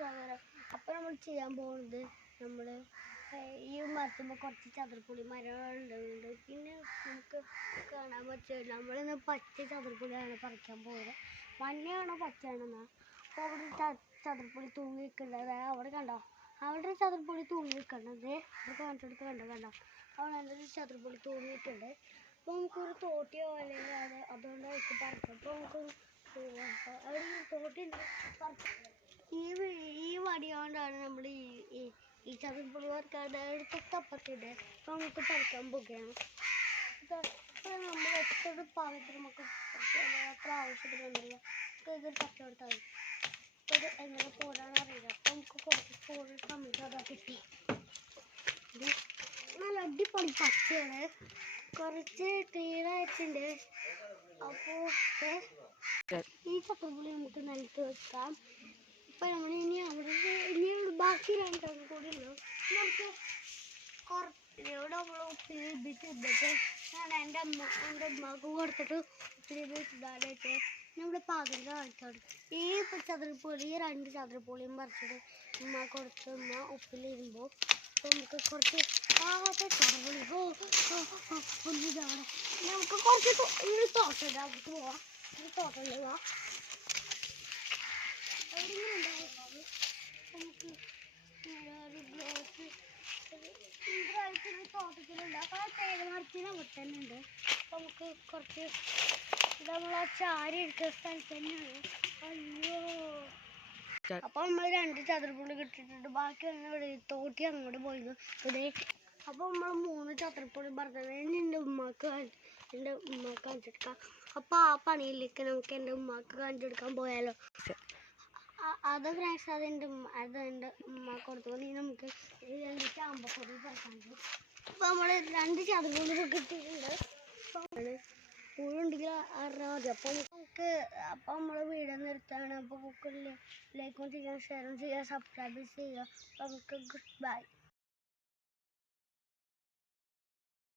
സാധനം. അപ്പോൾ നമ്മൾ ചെയ്യാൻ പോകുന്നത് നമ്മൾ ഈ മരത്തുമ്പോൾ കുറച്ച് ചതുരപ്പുളി മരങ്ങളുണ്ട്. പിന്നെ നമുക്ക് കാണാൻ പറ്റും നമ്മളിന്ന് പച്ച ചതുരപ്പുളിയാണ് പറിക്കാൻ പോകുന്നത്. മഞ്ഞയാണോ പച്ചയാണെന്നാ. അപ്പോൾ അവിടെ ചതുരപ്പുളി തൂങ്ങി നിൽക്കുന്നത് അവിടെ കണ്ടോ, അവിടെ ചതുരപ്പുളി തൂങ്ങി നിൽക്കുന്നത് അവിടെ കാണിച്ചെടുത്ത് കണ്ടോ അവിടെ ഒരു ചതുരപ്പുളി തൂങ്ങി നിൽക്കുന്നുണ്ട്. അപ്പോൾ നമുക്കൊരു തോട്ടിയോ അല്ലെങ്കിൽ അതുകൊണ്ട് നമുക്ക് പറിക്കാം. അപ്പോൾ നമുക്ക് അവിടെ തോട്ടി ഈ വടി കൊണ്ടാണ് നമ്മൾ ഈ ചതുരപ്പുളി പറിക്കാതെ തൊട്ടപ്പുറത്തിട്ട്. അപ്പോൾ നമുക്ക് പറിക്കാൻ പോകുകയാണ്. അപ്പോൾ നമ്മൾ എത്ര പാകത്തിൽ നമുക്ക് എത്ര ആവശ്യത്തിനുണ്ടല്ലോ ഇതൊരു പച്ച കൊടുത്താൽ മതി. അപ്പോൾ ഇത് എങ്ങനെ പോരാന്ന് അറിയില്ല. അപ്പോൾ നമുക്ക് കുറച്ച് പോരുന്ന സമയത്ത് അതാ കിട്ടി. ഇത് നല്ല അടിപൊളി പച്ചയാണ്, കുറച്ച് ക്ലീനായിട്ടുണ്ട്. അപ്പോൾ ഈ ചതുരപ്പുളി നമുക്ക് നിലത്ത് വെക്കാം. ഇപ്പം നമ്മൾ ഇനിയുള്ള ബാക്കി 2 ടൺ കൂടി ഉള്ളൂ. നമുക്ക് ഇവിടെ നമ്മൾ ഉപ്പിലിട്ട് ഞാൻ എൻ്റെ ഉമ്മക്ക് കൊടുത്തിട്ട് ഉപ്പിലിടാനായിട്ട് നമ്മുടെ പാകം കാണിച്ചോളൂ. ഈ ചതുരപ്പുളി 2 ചതുരപ്പുളിയും പറിച്ചിട്ട് ഉമ്മ കൊടുത്ത് ഉമ്മ ഉപ്പിലിടുമ്പോൾ നമുക്ക് കുറച്ച് ചതുരപ്പുളി ഒന്നിതാണ്. നമുക്ക് കുറച്ച് തോട്ടം നമുക്ക് പോവാം. തോട്ടം പോവാം. നമുക്ക് തോട്ടത്തിലുണ്ട്. അപ്പോൾ ആ തേങ്ങ അവിടെ തന്നെ ഉണ്ട്. അപ്പോൾ നമുക്ക് കുറച്ച് നമ്മൾ ആ ചാരി എടുക്കുന്ന സ്ഥലത്ത് തന്നെയാണ്. അയ്യോ, അപ്പോൾ നമ്മൾ 2 ചതുരപ്പുളി കിട്ടിയിട്ടുണ്ട്. ബാക്കി ഇവിടെ തോട്ടി അങ്ങോട്ട് പോയിരുന്നു ഇവിടെ. അപ്പോൾ നമ്മൾ 3 ചതുരപ്പുളി പറഞ്ഞത് എൻ്റെ ഉമ്മാക്ക് കാണിച്ചെടുക്കാം. അപ്പോൾ ആ പണിയിലേക്ക് നമുക്ക് എൻ്റെ ഉമ്മാക്ക് കാണിച്ചെടുക്കാൻ പോയാലോ. അത് ഫ്രണ്ട്സ് എൻ്റെ ഉമ്മക്ക് കൊടുത്തു. നമുക്ക് 2 ചാമ്പപ്പൊടി പറിക്കാനുണ്ട്. അപ്പോൾ നമ്മൾ 2 ചതുരപ്പുളി കിട്ടിയിട്ടുണ്ട്. പൂളുണ്ടെങ്കിൽ അറിഞ്ഞാൽ മതി. അപ്പോൾ നമ്മൾ വീഡിയോ നിർത്താണ്. അപ്പോൾ ലൈക്കും ചെയ്യാൻ ഷെയറും ചെയ്യാൻ സബ്സ്ക്രൈബ് ചെയ്യുക. അപ്പോൾ നമുക്ക് ഗുഡ് ബൈ.